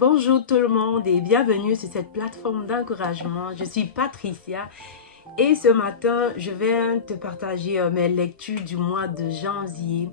Bonjour tout le monde et bienvenue sur cette plateforme d'encouragement. Je suis Patricia et ce matin, je vais te partager mes lectures du mois de janvier.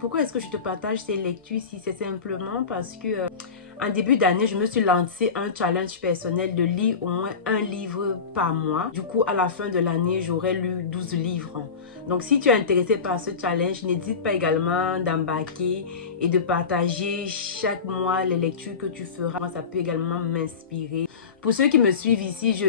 Pourquoi est-ce que je te partage ces lectures ici? C'est simplement parce que en début d'année, je me suis lancé un challenge personnel de lire au moins un livre par mois. Du coup, à la fin de l'année, j'aurai lu 12 livres. Donc, si tu es intéressé par ce challenge, n'hésite pas également d'embarquer et de partager chaque mois les lectures que tu feras. Moi, ça peut également m'inspirer. Pour ceux qui me suivent ici,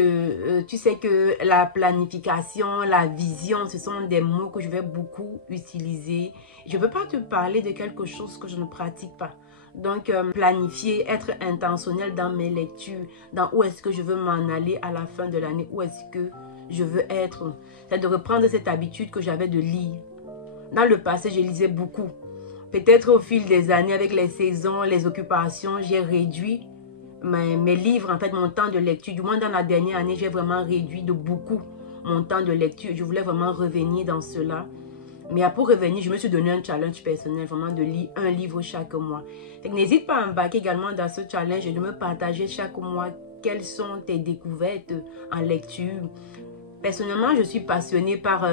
tu sais que la planification, la vision, ce sont des mots que je vais beaucoup utiliser. Je ne peux pas te parler de quelque chose que je ne pratique pas. Donc, planifier, être intentionnel dans mes lectures, dans où est-ce que je veux m'en aller à la fin de l'année, où est-ce que je veux être. C'est de reprendre cette habitude que j'avais de lire. Dans le passé, je lisais beaucoup. Peut-être au fil des années, avec les saisons, les occupations, j'ai réduit mes livres, en fait, mon temps de lecture. Du moins, dans la dernière année, j'ai vraiment réduit de beaucoup mon temps de lecture. Je voulais vraiment revenir dans cela. Mais pour revenir, je me suis donné un challenge personnel, vraiment de lire un livre chaque mois. N'hésite pas à embarquer également dans ce challenge et de me partager chaque mois quelles sont tes découvertes en lecture. Personnellement, je suis passionnée par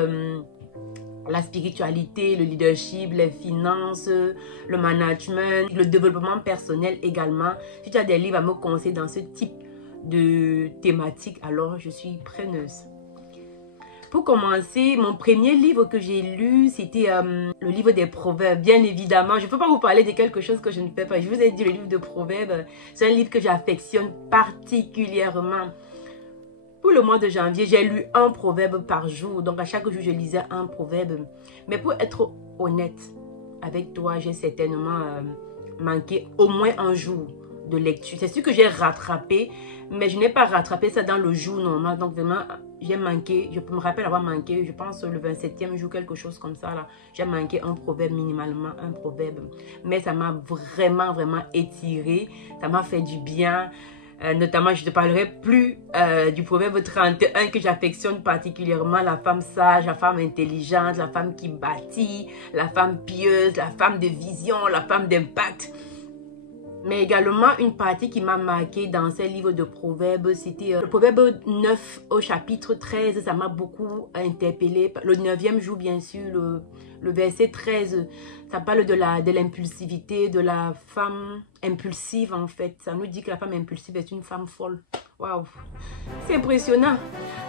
la spiritualité, le leadership, les finances, le management, le développement personnel également. Si tu as des livres à me conseiller dans ce type de thématique, alors je suis preneuse. Pour commencer, mon premier livre que j'ai lu, c'était le livre des Proverbes. Bien évidemment, je ne peux pas vous parler de quelque chose que je ne fais pas. Je vous ai dit, le livre de Proverbes, c'est un livre que j'affectionne particulièrement. Pour le mois de janvier, j'ai lu un proverbe par jour. Donc, à chaque jour, je lisais un proverbe. Mais pour être honnête avec toi, j'ai certainement manqué au moins un jour de lecture. C'est sûr que j'ai rattrapé, mais je n'ai pas rattrapé ça dans le jour normal. Donc, vraiment, j'ai manqué. Je me rappelle avoir manqué, je pense, le 27e jour, quelque chose comme ça. J'ai manqué un proverbe minimalement, un proverbe. Mais ça m'a vraiment, vraiment étiré. Ça m'a fait du bien. Notamment, je ne te parlerai plus du proverbe 31 que j'affectionne particulièrement, la femme sage, la femme intelligente, la femme qui bâtit, la femme pieuse, la femme de vision, la femme d'impact. Mais également, une partie qui m'a marqué dans ces livres de proverbes, c'était le proverbe 9 au chapitre 13. Ça m'a beaucoup interpellé. Le 9e jour, bien sûr, le verset 13, ça parle de l'impulsivité, de la femme impulsive en fait. Ça nous dit que la femme impulsive est une femme folle. Waouh! C'est impressionnant.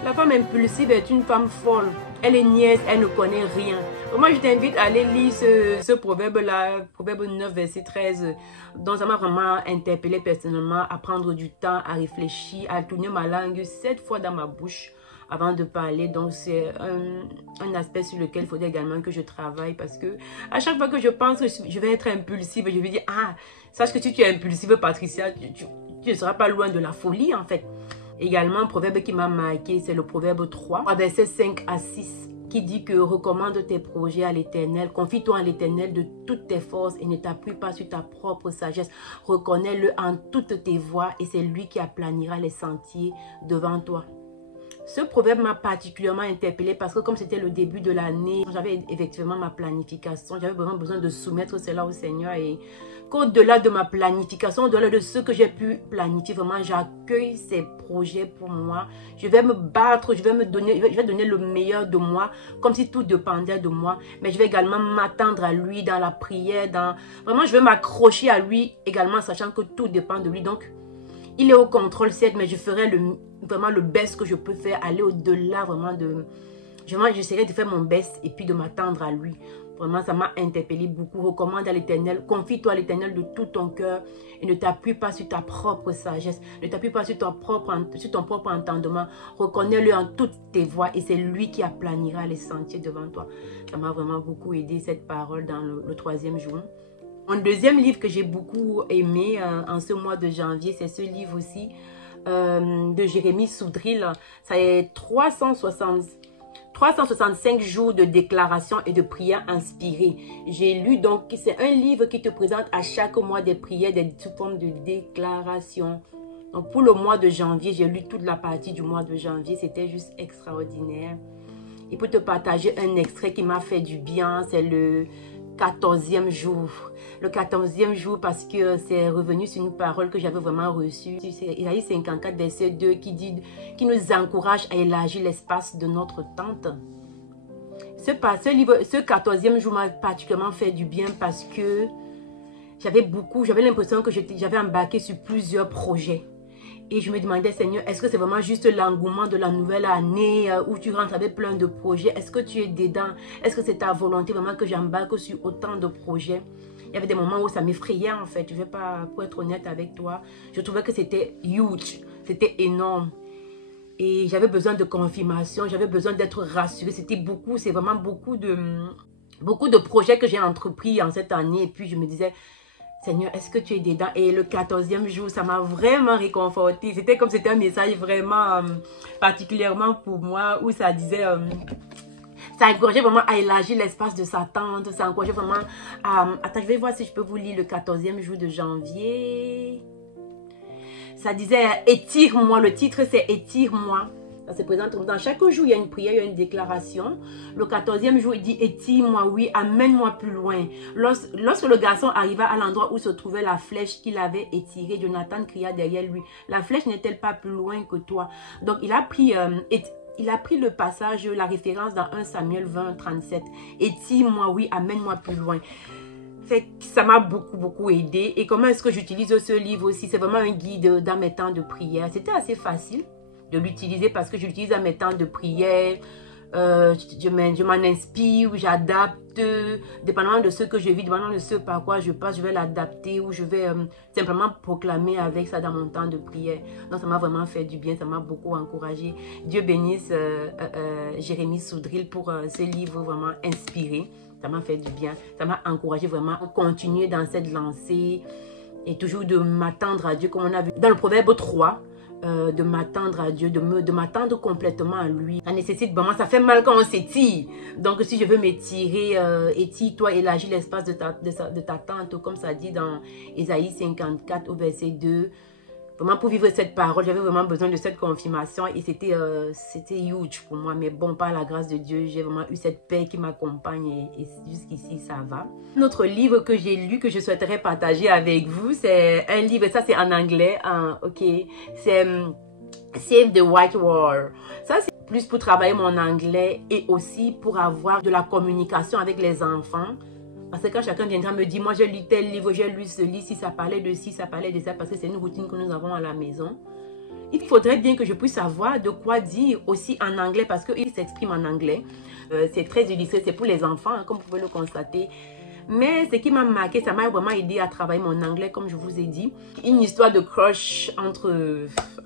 La femme impulsive est une femme folle. Elle est niaise, elle ne connaît rien. Moi, je t'invite à aller lire ce proverbe-là, proverbe 9, verset 13. Donc, ça m'a vraiment interpellé personnellement à prendre du temps, à réfléchir, à tourner ma langue 7 fois dans ma bouche avant de parler. Donc, c'est un aspect sur lequel il faudrait également que je travaille parce que à chaque fois que je pense que je vais être impulsive, je vais dire, ah, sache que si tu es impulsive, Patricia, tu ne seras pas loin de la folie en fait. Également, un proverbe qui m'a marqué, c'est le proverbe 3, versets 5 à 6, qui dit que recommande tes projets à l'Éternel, confie-toi à l'Éternel de toutes tes forces et ne t'appuie pas sur ta propre sagesse. Reconnais-le en toutes tes voies et c'est lui qui aplanira les sentiers devant toi. Ce proverbe m'a particulièrement interpellée parce que comme c'était le début de l'année, j'avais effectivement ma planification. J'avais vraiment besoin de soumettre cela au Seigneur et qu'au-delà de ma planification, au-delà de ce que j'ai pu planifier, vraiment j'accueille ces projets pour moi. Je vais me battre, je vais donner le meilleur de moi, comme si tout dépendait de moi. Mais je vais également m'attendre à lui dans la prière, vraiment je vais m'accrocher à lui également, sachant que tout dépend de lui. Donc, il est au contrôle, certes, mais je ferai vraiment le best que je peux faire, aller au-delà vraiment de... J'essaierai de faire mon best et puis de m'attendre à lui. Vraiment, ça m'a interpellé beaucoup. Recommande à l'Éternel, confie-toi à l'Éternel de tout ton cœur et ne t'appuie pas sur ta propre sagesse. Ne t'appuie pas sur ton propre entendement. Reconnais-le en toutes tes voies et c'est lui qui aplanira les sentiers devant toi. Ça m'a vraiment beaucoup aidé cette parole dans le 3e jour. Mon deuxième livre que j'ai beaucoup aimé en ce mois de janvier, c'est ce livre aussi de Jérémie Soudril. Ça est 365 jours de déclaration et de prières inspirées. J'ai lu donc, c'est un livre qui te présente à chaque mois des prières, sous forme de déclaration. Donc pour le mois de janvier, j'ai lu toute la partie du mois de janvier. C'était juste extraordinaire. Et pour te partager un extrait qui m'a fait du bien, c'est le 14e jour. Le 14e jour parce que c'est revenu sur une parole que j'avais vraiment reçue. C'est Isaïe 54, verset 2 qui nous encourage à élargir l'espace de notre tente. Ce 14e jour m'a particulièrement fait du bien parce que j'avais l'impression que j'avais embarqué sur plusieurs projets. Et je me demandais, Seigneur, est-ce que c'est vraiment juste l'engouement de la nouvelle année où tu rentres avec plein de projets? Est-ce que tu es dedans? Est-ce que c'est ta volonté vraiment que j'embarque sur autant de projets? Il y avait des moments où ça m'effrayait en fait. Je vais pas, pour être honnête avec toi, je trouvais que c'était huge, c'était énorme. Et j'avais besoin de confirmation, j'avais besoin d'être rassurée. C'est vraiment beaucoup de projets que j'ai entrepris en cette année. Et puis je me disais, Seigneur, est-ce que tu es dedans? Et le 14e jour, ça m'a vraiment réconforté. C'était comme c'était un message vraiment particulièrement pour moi où ça disait... ça encourageait vraiment à élargir l'espace de sa tente. Ça encourageait vraiment à... Attends, je vais voir si je peux vous lire le 14e jour de janvier. Ça disait « Étire-moi ». Le titre, c'est « Étire-moi ». Ça se présente dans chaque jour, il y a une prière, il y a une déclaration. Le 14e jour, il dit « Étire-moi, oui, amène-moi plus loin ». Lorsque le garçon arriva à l'endroit où se trouvait la flèche qu'il avait étirée, Jonathan cria derrière lui « La flèche n'est-elle pas plus loin que toi ?» Donc, il a pris le passage, la référence dans 1 Samuel 20, 37. « Étire-moi, oui, amène-moi plus loin ». Ça m'a beaucoup aidé. Et comment est-ce que j'utilise ce livre aussi? C'est vraiment un guide dans mes temps de prière. C'était assez facile de l'utiliser parce que je l'utilise dans mes temps de prière. Je m'en inspire, j'adapte, dépendamment de ce que je vis, dépendamment de ce par quoi je passe, je vais l'adapter ou je vais simplement proclamer avec ça dans mon temps de prière. Donc ça m'a vraiment fait du bien, ça m'a beaucoup encouragé. Dieu bénisse Jérémie Soudril pour ce livre vraiment inspiré. Ça m'a fait du bien, ça m'a encouragé vraiment à continuer dans cette lancée et toujours de m'attendre à Dieu, comme on a vu dans le Proverbe 3, de m'attendre à Dieu, de m'attendre complètement à lui. Ça nécessite vraiment, ça fait mal quand on s'étire. Donc si je veux m'étirer, étire-toi, élargis l'espace de ta tente, comme ça dit dans Isaïe 54 au verset 2. Vraiment pour vivre cette parole, j'avais vraiment besoin de cette confirmation et c'était huge pour moi. Mais bon, par la grâce de Dieu, j'ai vraiment eu cette paix qui m'accompagne et jusqu'ici, ça va. Notre livre que j'ai lu, que je souhaiterais partager avec vous, c'est un livre, ça c'est en anglais, ok, c'est Save the White War. Ça c'est plus pour travailler mon anglais et aussi pour avoir de la communication avec les enfants. Parce que quand chacun viendra me dire, moi j'ai lu tel livre, j'ai lu ce livre, si ça parlait de ci, ça parlait de ça, parce que c'est une routine que nous avons à la maison. Il faudrait bien que je puisse savoir de quoi dire aussi en anglais, parce qu'il s'exprime en anglais. C'est très illustré, c'est pour les enfants, hein, comme vous pouvez le constater. Mais ce qui m'a marqué, ça m'a vraiment aidé à travailler mon anglais, comme je vous ai dit. Une histoire de crush entre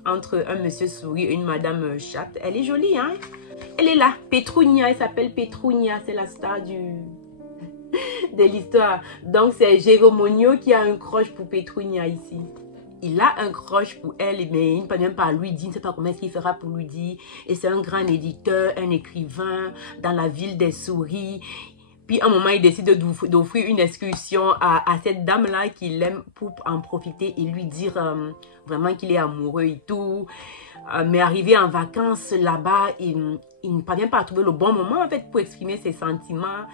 un monsieur souris et une madame chatte. Elle est jolie, hein? Elle est là, Petrounia, elle s'appelle Petrounia, c'est la star de l'histoire. Donc c'est Géromonio qui a un crush pour Petrounia ici. Il a un crush pour elle, mais il ne peut même pas lui dire, il ne sait pas comment est-ce qu'il fera pour lui dire. Et c'est un grand éditeur, un écrivain dans la ville des souris. Puis à un moment, il décide d'offrir une excursion à cette dame-là qu'il aime pour en profiter et lui dire vraiment qu'il est amoureux et tout. Mais arrivé en vacances là-bas, il ne parvient pas à trouver le bon moment en fait pour exprimer ses sentiments.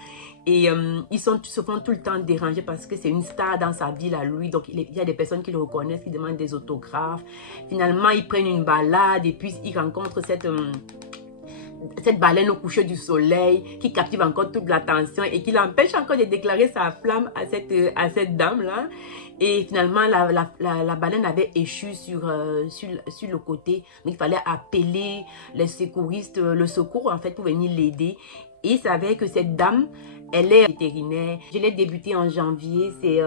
Et ils se font tout le temps déranger parce que c'est une star dans sa ville à lui. Donc il y a des personnes qui le reconnaissent, qui demandent des autographes. Finalement, ils prennent une balade et puis ils rencontrent cette baleine au coucher du soleil qui captive encore toute l'attention et qui l'empêche encore de déclarer sa flamme à cette dame-là. Et finalement, la baleine avait échu sur le côté. Donc, il fallait appeler les secouristes, le secours en fait pour venir l'aider. Et il savait que cette dame, elle est vétérinaire. Je l'ai débuté en janvier. C'est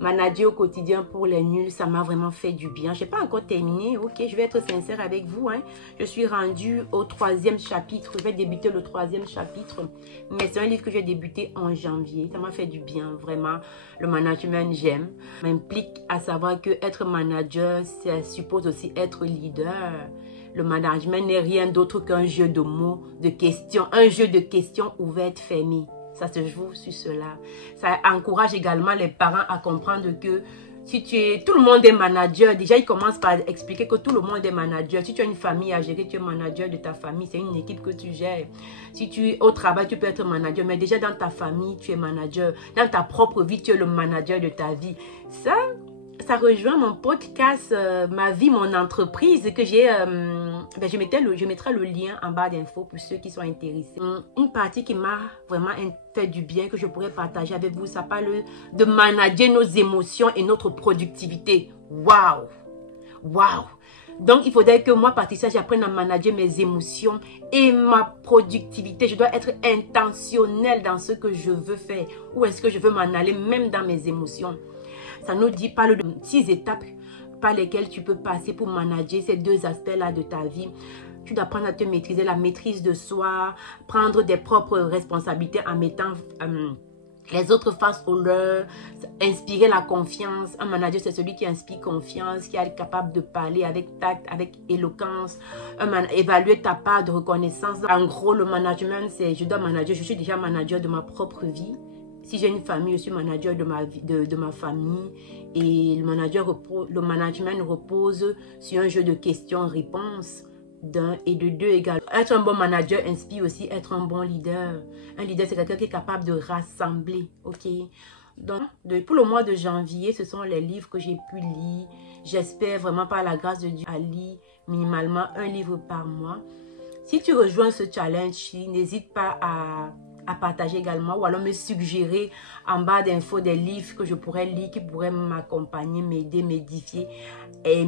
manager au quotidien pour les nuls. Ça m'a vraiment fait du bien. Je n'ai pas encore terminé. Ok, je vais être sincère avec vous. Hein. Je suis rendue au 3e chapitre. Je vais débuter le 3e chapitre. Mais c'est un livre que j'ai débuté en janvier. Ça m'a fait du bien. Vraiment, le management, j'aime. Ça m'implique à savoir que être manager, ça suppose aussi être leader. Le management n'est rien d'autre qu'un jeu de mots, de questions. Un jeu de questions ouvertes, fermées. Ça se joue sur cela. Ça encourage également les parents à comprendre que Si tout le monde est manager, déjà il commence par expliquer que tout le monde est manager. Si tu as une famille à gérer, tu es manager de ta famille, c'est une équipe que tu gères. Si tu es au travail, tu peux être manager, mais déjà dans ta famille, tu es manager. Dans ta propre vie, tu es le manager de ta vie. Ça rejoint mon podcast, ma vie, mon entreprise, que j'ai, je mettrai le lien en bas d'infos pour ceux qui sont intéressés. Une partie qui m'a vraiment fait du bien, que je pourrais partager avec vous, ça parle de manager nos émotions et notre productivité. Waouh! Waouh! Donc, il faudrait que moi, Patricia, j'apprenne à manager mes émotions et ma productivité. Je dois être intentionnelle dans ce que je veux faire. Où est-ce que je veux m'en aller, même dans mes émotions. Ça nous parle de 6 étapes par lesquelles tu peux passer pour manager ces 2 aspects-là de ta vie. Tu dois apprendre à te maîtriser, la maîtrise de soi, prendre des propres responsabilités en mettant les autres face au leur, inspirer la confiance. Un manager, c'est celui qui inspire confiance, qui est capable de parler avec tact, avec éloquence, évaluer ta part de reconnaissance. En gros, le management, c'est je dois manager, je suis déjà manager de ma propre vie. Si j'ai une famille, je suis manager de ma famille et le management repose sur un jeu de questions-réponses d'un et de deux également. Être un bon manager inspire aussi être un bon leader. Un leader, c'est quelqu'un qui est capable de rassembler, ok? Donc, pour le mois de janvier, ce sont les livres que j'ai pu lire. J'espère vraiment par la grâce de Dieu à lire minimalement un livre par mois. Si tu rejoins ce challenge, n'hésite pas à partager également ou alors me suggérer en bas d'infos des livres que je pourrais lire qui pourraient m'accompagner, m'aider, m'édifier et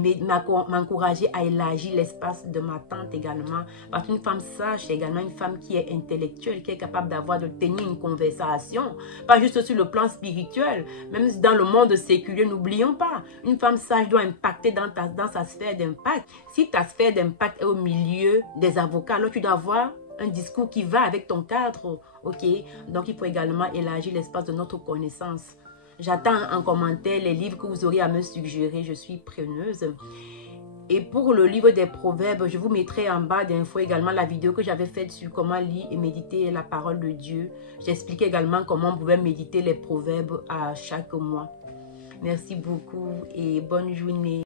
m'encourager à élargir l'espace de ma tente également. Parce qu'une femme sage, c'est également une femme qui est intellectuelle, qui est capable de tenir une conversation, pas juste sur le plan spirituel, même dans le monde séculier, n'oublions pas, une femme sage doit impacter dans sa sphère d'impact. Si ta sphère d'impact est au milieu des avocats, alors tu dois avoir un discours qui va avec ton cadre, ok? Donc, il faut également élargir l'espace de notre connaissance. J'attends en commentaire les livres que vous aurez à me suggérer. Je suis preneuse. Et pour le livre des proverbes, je vous mettrai en bas d'infos également la vidéo que j'avais faite sur comment lire et méditer la parole de Dieu. J'explique également comment on pouvait méditer les proverbes à chaque mois. Merci beaucoup et bonne journée.